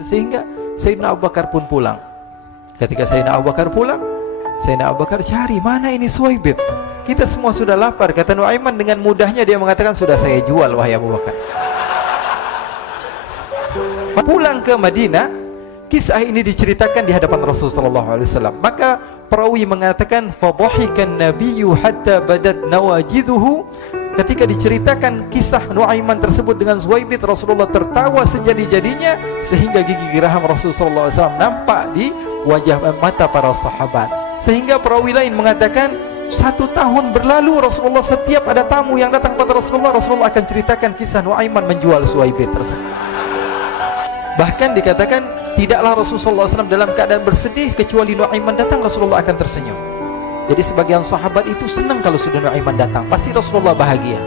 Sehingga Sayyidina Abu Bakar pun pulang. Ketika Sayyidina Abu Bakar pulang, Sayyidina Abu Bakar cari, mana ini Suwaibit? Kita semua sudah lapar. Kata Nuaiman dengan mudahnya dia mengatakan, sudah saya jual wahai Abu Bakar. Pulang ke Madinah, kisah ini diceritakan di hadapan Rasulullah SAW. Maka perawi mengatakan, fadhahikan nabiyyu hatta badat nawajiduhu. Ketika diceritakan kisah Nuaiman tersebut dengan Suwaibit, Rasulullah tertawa sejadi-jadinya sehingga gigi geraham Rasulullah SAW nampak di wajah mata para sahabat. Sehingga perawi lain mengatakan 1 tahun berlalu Rasulullah setiap ada tamu yang datang pada Rasulullah, Rasulullah akan ceritakan kisah Nuaiman menjual Suwaibit tersebut. Bahkan dikatakan tidaklah Rasulullah SAW dalam keadaan bersedih kecuali Nuaiman datang Rasulullah akan tersenyum. Jadi sebagian sahabat itu senang kalau sudah Nuaiman datang, pasti Rasulullah bahagia.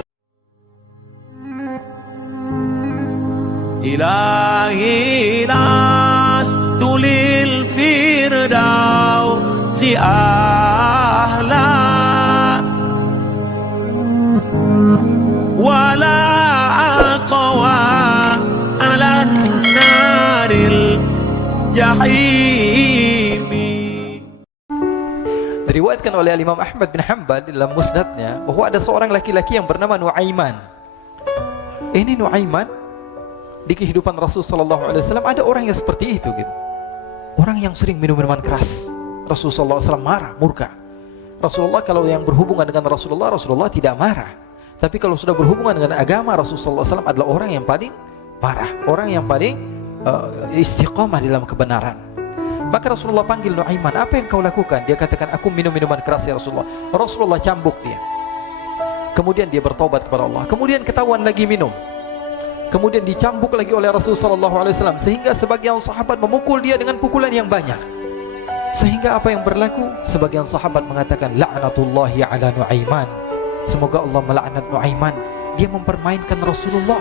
Ilahi lastu lil firdausi ahla wala aqwa ala naril jahim. Diriwayatkan oleh Imam Ahmad bin Hanbal dalam musnadnya bahwa ada seorang laki-laki yang bernama Nuaiman. Ini Nuaiman di kehidupan Rasulullah SAW ada orang yang seperti itu gitu. Orang yang sering minum minuman keras. Rasulullah SAW marah, murka. Rasulullah kalau yang berhubungan dengan Rasulullah tidak marah. Tapi kalau sudah berhubungan dengan agama, Rasulullah SAW adalah orang yang paling marah, orang yang paling istiqamah dalam kebenaran. Maka Rasulullah panggil Nuaiman, apa yang kau lakukan? Dia katakan, aku minum minuman keras ya Rasulullah. Rasulullah cambuk dia. Kemudian dia bertobat kepada Allah. Kemudian ketahuan lagi minum. Kemudian dicambuk lagi oleh Rasulullah SAW. Sehingga sebagian sahabat memukul dia dengan pukulan yang banyak. Sehingga apa yang berlaku? Sebagian sahabat mengatakan, la'natullahi ala Nuaiman. Semoga Allah melaknat Nuaiman. Dia mempermainkan Rasulullah.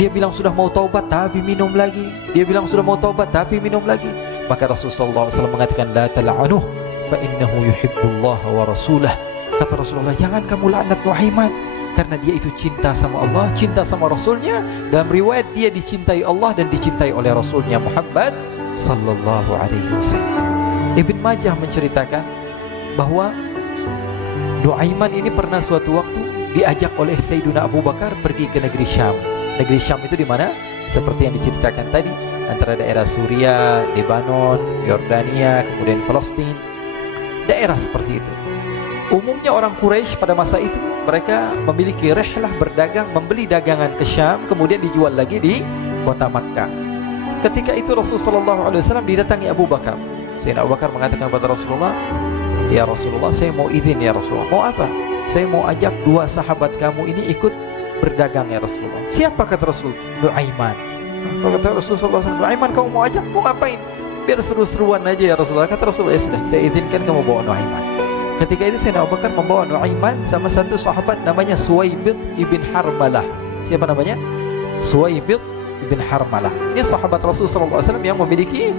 Dia bilang sudah mau taubat tapi minum lagi. Dia bilang sudah mau taubat tapi minum lagi. Maka Rasulullah SAW mengatakan, la tal'anuh fa innahu yuhibbullah wa rasulah. Kata Rasulullah, jangan kamu laknat Nuaiman, karena dia itu cinta sama Allah, cinta sama Rasulnya. Dalam riwayat dia dicintai Allah dan dicintai oleh Rasulnya Muhammad sallallahu alaihi wasallam. Ibn Majah menceritakan bahwa Nuaiman ini pernah suatu waktu diajak oleh Sayyidina Abu Bakar pergi ke negeri Syam. Negeri Syam itu di mana? Seperti yang diceritakan tadi, antara daerah Suriah, Lebanon, Yordania, kemudian Palestina, daerah seperti itu. Umumnya orang Quraisy pada masa itu mereka memiliki rihlah berdagang, membeli dagangan ke Syam, kemudian dijual lagi di kota Makkah. Ketika itu Rasulullah SAW didatangi Abu Bakar. Sayyidina Abu Bakar mengatakan kepada Rasulullah, ya Rasulullah, saya mau izin ya Rasulullah. Mau apa? Saya mau ajak 2 sahabat kamu ini ikut berdagang ya Rasulullah. Siapa kata Rasul? Nuaiman. Kata Rasulullah, Nuaiman kamu mau ajak? Mau ngapain? Biar seru-seruan aja ya Rasulullah. Kata Rasulullah, ya sudah, saya izinkan kamu bawa Nuaiman. Ketika itu Sayyidina Abu Bakar membawa Nuaiman sama satu sahabat namanya Suwaibit ibn Harmalah. Siapa namanya? Suwaibit ibn Harmalah. Ini sahabat Rasulullah SAW yang memiliki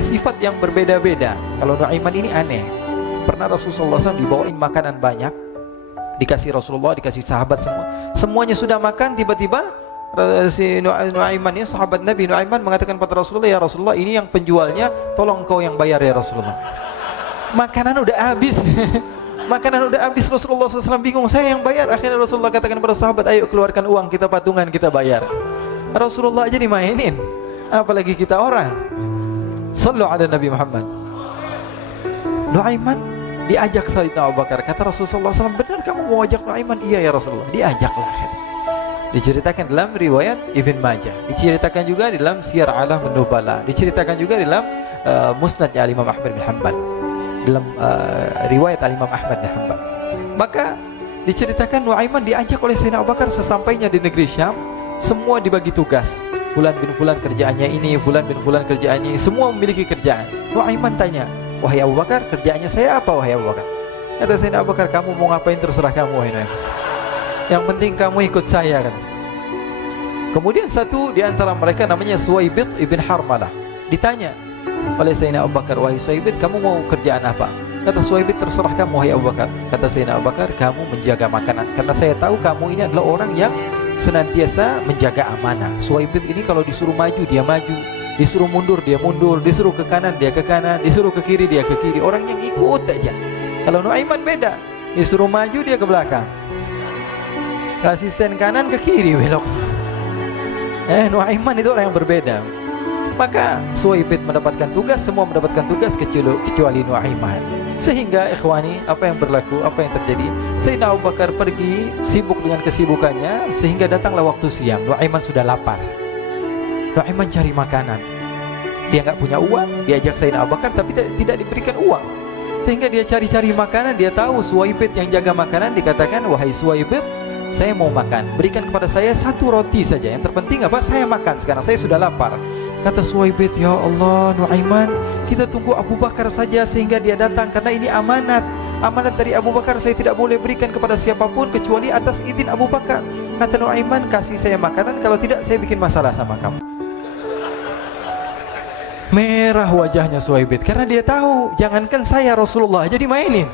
sifat yang berbeda-beda. Kalau Nuaiman ini aneh. Pernah Rasulullah SAW dibawain makanan banyak, dikasih Rasulullah, dikasih sahabat semua. Semuanya sudah makan, tiba-tiba si Nuaiman ini, sahabat Nabi Nuaiman mengatakan kepada Rasulullah, ya Rasulullah, ini yang penjualnya, tolong kau yang bayar ya Rasulullah. Makanan udah habis. Makanan udah habis, Rasulullah SAW bingung, saya yang bayar. Akhirnya Rasulullah katakan kepada sahabat, ayo keluarkan uang, kita patungan, kita bayar. Rasulullah aja dimainin, apalagi kita orang. Sallu ala Nabi Muhammad. Nuaiman diajak Sayyidina Abu Bakar. Kata Rasulullah SAW, benar kamu mau ajak Nuaiman? Iya ya Rasulullah. Diajaklah. Diceritakan dalam riwayat Ibn Majah, diceritakan juga dalam Siyar A'lam Nubala, diceritakan juga dalam musnadnya Imam Ahmad bin Hanbal, dalam riwayat Imam Ahmad bin Hanbal. Maka diceritakan Nuaiman diajak oleh Sayyidina Abu Bakar. Sesampainya di negeri Syam, semua dibagi tugas. Fulan bin Fulan kerjaannya ini, Fulan bin Fulan kerjaannya ini, semua memiliki kerjaan. Nuaiman tanya, wahai Abu Bakar, kerjaannya saya apa wahai Abu Bakar? Kata Sayyidina Abu Bakar, kamu mau ngapain terserah kamu wahai Nuaiman. Yang penting kamu ikut saya kan. Kemudian satu di antara mereka namanya Suwaibit ibn Harmalah. Ditanya oleh Sayyidina Abu Bakar, wahai Suwaibit, kamu mau kerjaan apa? Kata Suwaibit, terserah kamu wahai Abu Bakar. Kata Sayyidina Abu Bakar, kamu menjaga makanan, karena saya tahu kamu ini adalah orang yang senantiasa menjaga amanah. Suwaibit ini kalau disuruh maju dia maju, Disuruh mundur dia mundur, disuruh ke kanan dia ke kanan, disuruh ke kiri dia ke kiri. Orangnya ngikut aja. Kalau Nuaiman beda, disuruh maju dia ke belakang, kasih sen kanan ke kiri belok. Nuaiman itu orang yang berbeda. Maka Suwaibid mendapatkan tugas, semua mendapatkan tugas kecuali Nuaiman. Sehingga ikhwani, apa yang berlaku, apa yang terjadi, Sayyidina Abu Bakar pergi sibuk dengan kesibukannya, sehingga datanglah waktu siang. Nuaiman sudah lapar. Nuaiman cari makanan. Dia nggak punya uang, diajak Sayyidina Abu Bakar tapi tidak diberikan uang. Sehingga dia cari-cari makanan. Dia tahu Suwaibid yang jaga makanan, dikatakan, wahai Suwaibid, saya mau makan, berikan kepada saya 1 roti saja. Yang terpenting apa? Saya makan sekarang, saya sudah lapar. Kata Suwaibid, ya Allah Nuaiman, kita tunggu Abu Bakar saja sehingga dia datang, karena ini amanat. Amanat dari Abu Bakar, saya tidak boleh berikan kepada siapapun kecuali atas izin Abu Bakar. Kata Nuaiman, kasih saya makanan, kalau tidak saya bikin masalah sama kamu. Merah wajahnya Suwaibid, karena dia tahu, jangankan saya, Rasulullah jadi mainin.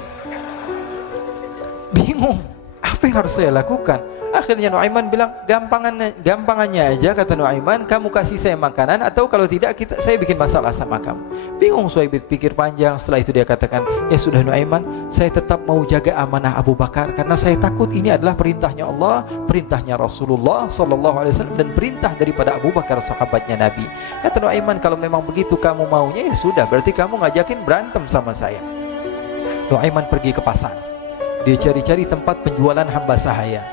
Bingung, apa yang harus saya lakukan? Akhirnya Nuaiman bilang, gampangannya aja, kata Nuaiman, kamu kasih saya makanan, atau kalau tidak saya bikin masalah sama kamu. Bingung Suwaibid, pikir panjang. Setelah itu dia katakan, ya sudah Nuaiman, saya tetap mau jaga amanah Abu Bakar, karena saya takut ini adalah perintahnya Allah, perintahnya Rasulullah SAW, dan perintah daripada Abu Bakar sahabatnya Nabi. Kata Nuaiman, kalau memang begitu kamu maunya, ya sudah, berarti kamu ngajakin berantem sama saya. Nuaiman pergi ke pasar. Dia cari-cari tempat penjualan hamba sahaya.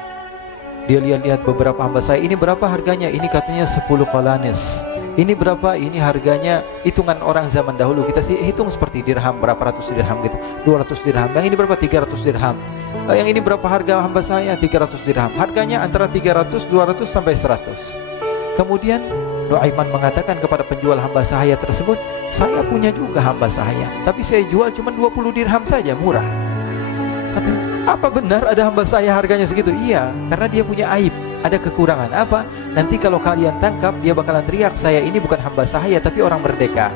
Dia lihat-lihat beberapa hamba sahaya. Ini berapa harganya? Ini katanya 10 qalanis. Ini berapa? Ini harganya, hitungan orang zaman dahulu kita sih hitung seperti dirham, berapa ratus dirham gitu, 200 dirham. Yang ini berapa? 300 dirham. Yang ini berapa harga hamba sahaya? 300 dirham. Harganya antara 300, 200 sampai 100. Kemudian Nuaiman mengatakan kepada penjual hamba sahaya tersebut, saya punya juga hamba sahaya, tapi saya jual cuma 20 dirham saja, murah. Katanya, apa benar ada hamba saya harganya segitu? Iya, karena dia punya aib, ada kekurangan. Apa? Nanti kalau kalian tangkap, dia bakalan teriak, saya ini bukan hamba sahaya tapi orang merdeka.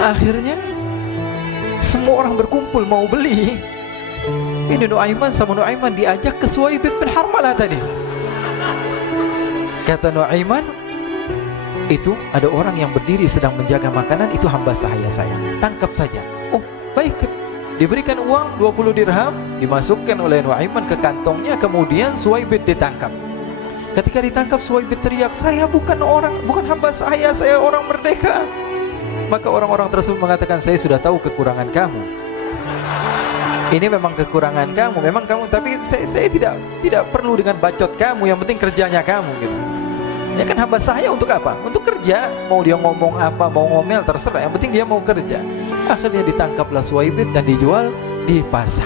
Akhirnya semua orang berkumpul mau beli. Ini Nuaiman sama Nuaiman diajak ke Suwaibid bin Harmalah tadi. Kata Nuaiman, itu ada orang yang berdiri sedang menjaga makanan, itu hamba sahaya saya, tangkap saja. Oh baik. Diberikan uang 20 dirham, dimasukkan oleh Nuaiman ke kantongnya, kemudian Suwaibid ditangkap. Ketika ditangkap, Suwaibid teriak, saya bukan hamba saya orang merdeka. Maka orang-orang tersebut mengatakan, saya sudah tahu kekurangan kamu. Ini memang kekurangan kamu, memang kamu, tapi saya tidak perlu dengan bacot kamu, yang penting kerjanya kamu gitu. Ya kan hamba saya untuk apa? Untuk kerja. Mau dia ngomong apa, mau ngomel terserah, yang penting dia mau kerja. Akhirnya ditangkaplah Suwaibid dan dijual di pasar.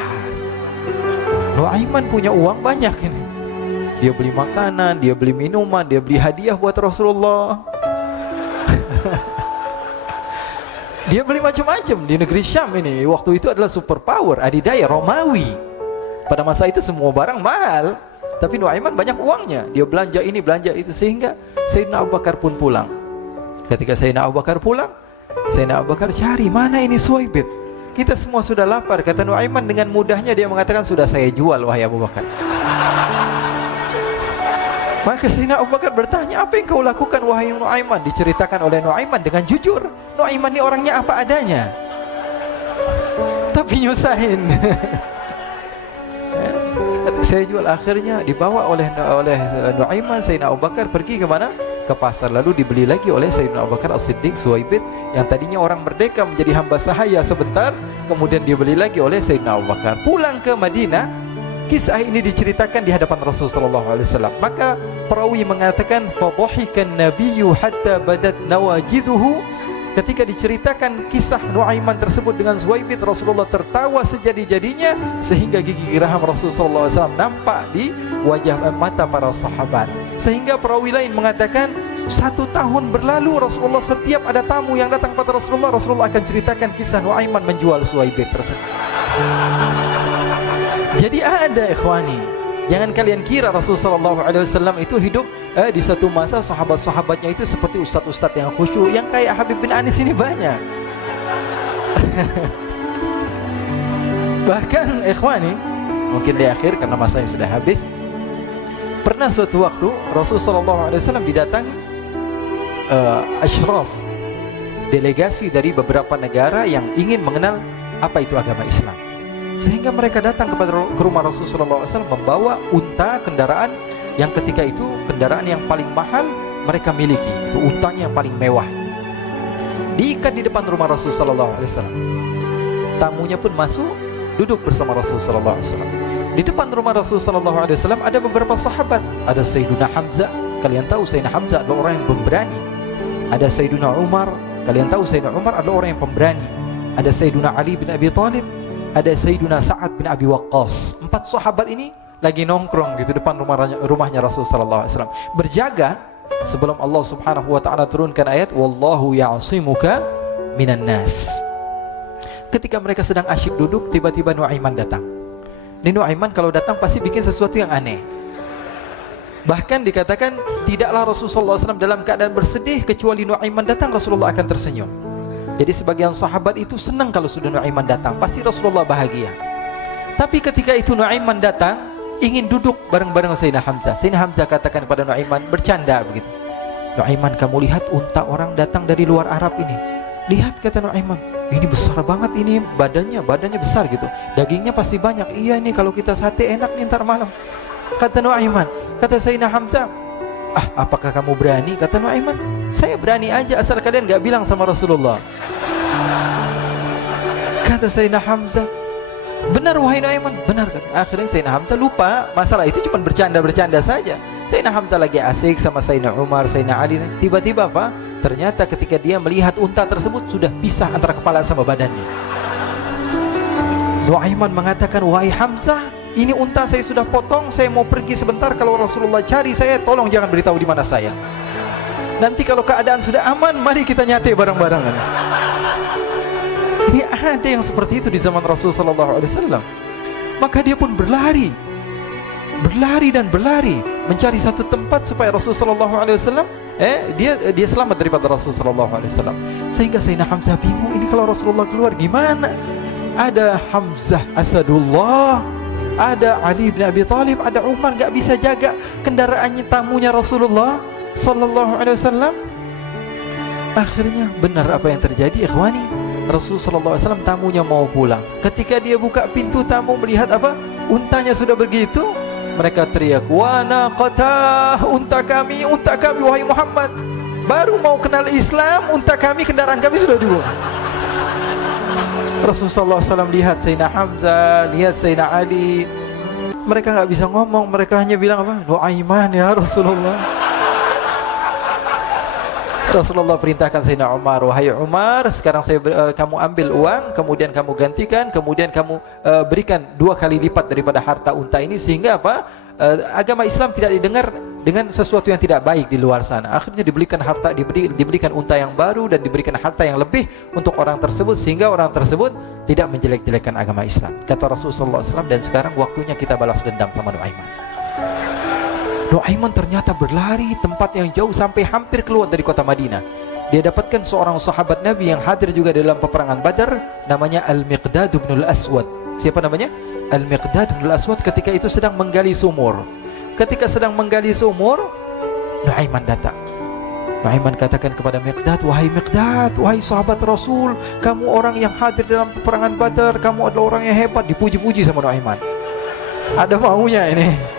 Nuaiman punya uang banyak ini. Dia beli makanan, dia beli minuman, dia beli hadiah buat Rasulullah. Dia beli macam-macam di negeri Syam ini. Waktu itu adalah superpower, adidaya Romawi. Pada masa itu semua barang mahal, tapi Nuaiman banyak uangnya. Dia belanja ini, belanja itu, sehingga Sayyidina Abu Bakar pun pulang. Ketika Sayyidina Abu Bakar pulang, Sayyidina Abu Bakar cari, mana ini Suwaibid? Kita semua sudah lapar. Kata Nuaiman dengan mudahnya dia mengatakan, sudah saya jual wahai Abu Bakar. Maka Sayyidina Abu Bakar bertanya, apa yang kau lakukan wahai Nuaiman? Diceritakan oleh Nuaiman dengan jujur. Nuaiman ini orangnya apa adanya, tapi nyusahin. Saya jual. Akhirnya dibawa oleh Nuaiman, Sayyidina Abu Bakar pergi ke mana? Ke pasar, lalu dibeli lagi oleh Sayyidina Abu Bakar As-Siddiq. Suwaibid yang tadinya orang merdeka menjadi hamba sahaya sebentar, kemudian dibeli lagi oleh Sayyidina Abu Bakar. Pulang ke Madinah, kisah ini diceritakan di hadapan Rasulullah SAW. Maka perawi mengatakan, fadhahikan nabiyyu hatta badat nawajiduhu. Ketika diceritakan kisah Nuaiman tersebut dengan Suwaibid, Rasulullah tertawa sejadi-jadinya sehingga gigi geraham Rasulullah SAW nampak di wajah mata para sahabat. Sehingga perawi lain mengatakan, 1 tahun berlalu Rasulullah, setiap ada tamu yang datang pada Rasulullah, Rasulullah akan ceritakan kisah Nuaiman menjual Suwaibid tersebut. Jadi ada ikhwani, jangan kalian kira Rasulullah SAW itu hidup di satu masa sahabat-sahabatnya itu seperti ustadz-ustadz yang khusyuk, yang kayak Habib bin Anis ini banyak. Bahkan ikhwani, mungkin di akhir karena masanya sudah habis, pernah suatu waktu Rasulullah SAW didatangi ashraf, delegasi dari beberapa negara yang ingin mengenal apa itu agama Islam. Sehingga mereka datang ke rumah Rasulullah SAW membawa unta, kendaraan yang ketika itu kendaraan yang paling mahal mereka miliki. Itu untanya yang paling mewah. Diikat di depan rumah Rasulullah SAW. Tamunya pun masuk, duduk bersama Rasulullah SAW. Di depan rumah Rasulullah SAW ada beberapa sahabat. Ada Sayyiduna Hamzah. Kalian tahu Sayyidina Hamzah adalah orang yang pemberani. Ada Sayyiduna Umar. Kalian tahu Sayyidina Umar adalah orang yang pemberani. Ada Sayyiduna Ali bin Abi Thalib. Ada Sayyiduna Sa'ad bin Abi Waqqas. 4 sahabat ini lagi nongkrong gitu depan rumahnya Rasulullah SAW, berjaga sebelum Allah Subhanahu wa taala turunkan ayat wallahu ya'simuka minan nas. Ketika mereka sedang asyik duduk, tiba-tiba Nuaiman datang. Ini Nuaiman kalau datang pasti bikin sesuatu yang aneh. Bahkan dikatakan tidaklah Rasulullah SAW dalam keadaan bersedih, kecuali Nuaiman datang Rasulullah akan tersenyum. Jadi sebagian sahabat itu senang kalau sudah Nuaiman datang, pasti Rasulullah bahagia. Tapi ketika itu Nuaiman datang, ingin duduk bareng-bareng Sayyidina Hamzah. Sayyidina Hamzah katakan kepada Nuaiman, bercanda begitu. Nuaiman, kamu lihat unta orang datang dari luar Arab ini. Lihat, kata Nuaiman, ini besar banget ini, badannya besar gitu. Dagingnya pasti banyak. Iya, ini kalau kita sate enak nih ntar malam. Kata Nuaiman. Kata Sayyidina Hamzah, apakah kamu berani? Kata Nuaiman, saya berani aja asal kalian gak bilang sama Rasulullah. Kata Sayyidina Hamzah, benar wahai Nuaiman, benar kan? Akhirnya Sayyidina Hamzah lupa masalah itu, cuma bercanda-bercanda saja. Sayyidina Hamzah lagi asik sama Sayyidina Umar, Sayyidina Ali. Tiba-tiba apa? Ternyata ketika dia melihat unta tersebut sudah pisah antara kepala sama badannya. Nuaiman mengatakan, wahai Hamzah, ini unta saya sudah potong, saya mau pergi sebentar. Kalau Rasulullah cari saya, tolong jangan beritahu di mana saya. Nanti kalau keadaan sudah aman, mari kita nyate bareng-barengan. Ini ada yang seperti itu di zaman Rasulullah SAW. Maka dia pun berlari dan berlari mencari satu tempat supaya Rasulullah SAW dia selamat daripada Rasulullah SAW. Sehingga Sayyidina Hamzah bingung, ini kalau Rasulullah keluar gimana? Ada Hamzah Asadullah, ada Ali bin Abi Thalib, ada Umar, gak bisa jaga kendaraannya tamunya Rasulullah Sallallahu Alaihi Wasallam. Akhirnya benar apa yang terjadi, ikhwani. Rasulullah SAW tamunya mau pulang. Ketika dia buka pintu, tamu melihat apa? Untanya sudah begitu. Mereka teriak, wa naqatah, unta kami wahai Muhammad. Baru mau kenal Islam, unta kami, kendaraan kami sudah dibuang. Rasulullah SAW lihat Sayyidina Hamzah, lihat Sayyidina Ali. Mereka gak bisa ngomong, mereka hanya bilang apa? Nuaiman ya Rasulullah. Rasulullah perintahkan Sayyidina Umar, wahai Umar, sekarang kamu ambil uang, kemudian kamu gantikan, kemudian kamu berikan 2 kali lipat daripada harta unta ini, sehingga apa? Agama Islam tidak didengar dengan sesuatu yang tidak baik di luar sana. Akhirnya diberikan harta, diberikan unta yang baru dan diberikan harta yang lebih untuk orang tersebut, sehingga orang tersebut tidak menjelek-jelekan agama Islam. Kata Rasulullah SAW, dan sekarang waktunya kita balas dendam sama Nuaiman. Nuaiman ternyata berlari tempat yang jauh sampai hampir keluar dari kota Madinah. Dia dapatkan seorang sahabat Nabi yang hadir juga dalam peperangan Badar, namanya Al-Miqdad bin Al-Aswad. Siapa namanya? Al-Miqdad bin Al-Aswad ketika itu sedang menggali sumur. Ketika sedang menggali sumur, Nuaiman datang. Nuaiman katakan kepada Miqdad, wahai Miqdad, wahai sahabat Rasul, kamu orang yang hadir dalam peperangan Badar, kamu adalah orang yang hebat. Dipuji-puji sama Nuaiman. Ada maunya ini.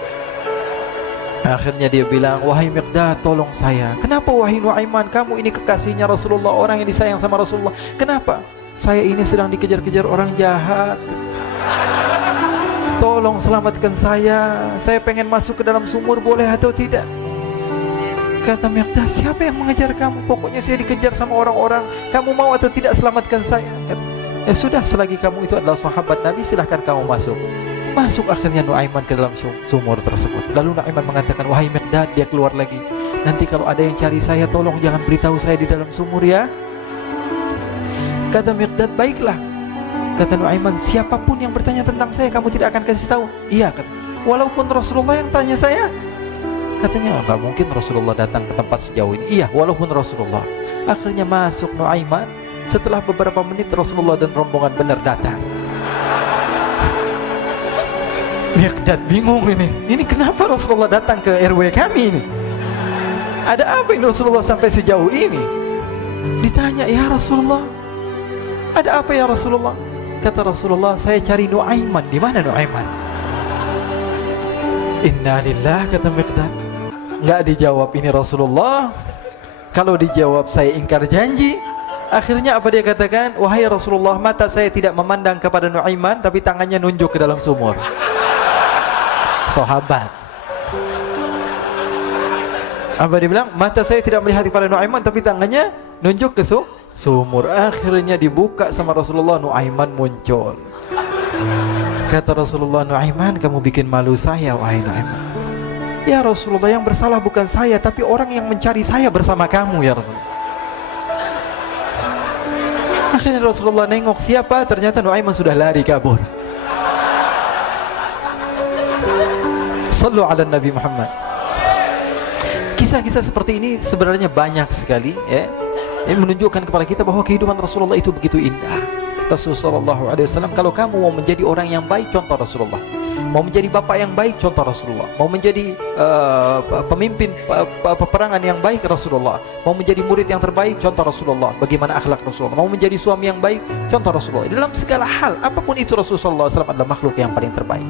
Akhirnya dia bilang, wahai Miqdad, tolong saya. Kenapa wahai Nuaiman? Kamu ini kekasihnya Rasulullah, orang yang disayang sama Rasulullah. Kenapa? Saya ini sedang dikejar-kejar orang jahat. Tolong selamatkan saya. Saya pengen masuk ke dalam sumur, boleh atau tidak? Kata Miqdad, siapa yang mengejar kamu? Pokoknya saya dikejar sama orang-orang. Kamu mau atau tidak selamatkan saya? Ya sudah, selagi kamu itu adalah sahabat Nabi, silahkan kamu masuk. Masuk akhirnya Nuaiman ke dalam sumur tersebut. Lalu Nuaiman mengatakan, wahai Miqdad, dia keluar lagi. Nanti kalau ada yang cari saya, tolong jangan beritahu saya di dalam sumur ya. Kata Miqdad, baiklah. Kata Nuaiman, siapapun yang bertanya tentang saya, kamu tidak akan kasih tahu? Iya, kata. Walaupun Rasulullah yang tanya saya? Katanya, enggak mungkin Rasulullah datang ke tempat sejauh ini. Iya, walaupun Rasulullah. Akhirnya masuk Nuaiman. Setelah beberapa menit, Rasulullah dan rombongan benar datang. Miqdad bingung ini kenapa Rasulullah datang ke RW kami ini? Ada apa ini Rasulullah sampai sejauh ini? Ditanya, ya Rasulullah, ada apa ya Rasulullah? Kata Rasulullah, saya cari Nuaiman. Di mana Nuaiman? Inna lillah, kata Miqdad. Nggak dijawab ini Rasulullah. Kalau dijawab saya ingkar janji. Akhirnya apa dia katakan? Wahai Rasulullah, mata saya tidak memandang kepada Nuaiman, tapi tangannya nunjuk ke dalam sumur. Sahabat. Apa dia bilang? Mata saya tidak melihat kepada Nuaiman, tapi tangannya nunjuk ke sumur. Akhirnya dibuka sama Rasulullah, Nuaiman muncul. Kata Rasulullah, Nuaiman, kamu bikin malu saya, wahai Nuaiman. Ya Rasulullah, yang bersalah bukan saya, tapi orang yang mencari saya bersama kamu, ya Rasulullah. Akhirnya Rasulullah nengok, siapa? Ternyata Nuaiman sudah lari kabur. Sallu ala Nabi Muhammad. Kisah-kisah seperti ini sebenarnya banyak sekali, ya. Ini menunjukkan kepada kita bahwa kehidupan Rasulullah itu begitu indah. Rasulullah SAW, kalau kamu mau menjadi orang yang baik, contoh Rasulullah. Mau menjadi bapak yang baik, contoh Rasulullah. Mau menjadi pemimpin peperangan yang baik, Rasulullah. Mau menjadi murid yang terbaik, contoh Rasulullah. Bagaimana akhlak Rasulullah. Mau menjadi suami yang baik, contoh Rasulullah. Dalam segala hal, apapun itu Rasulullah SAW adalah makhluk yang paling terbaik.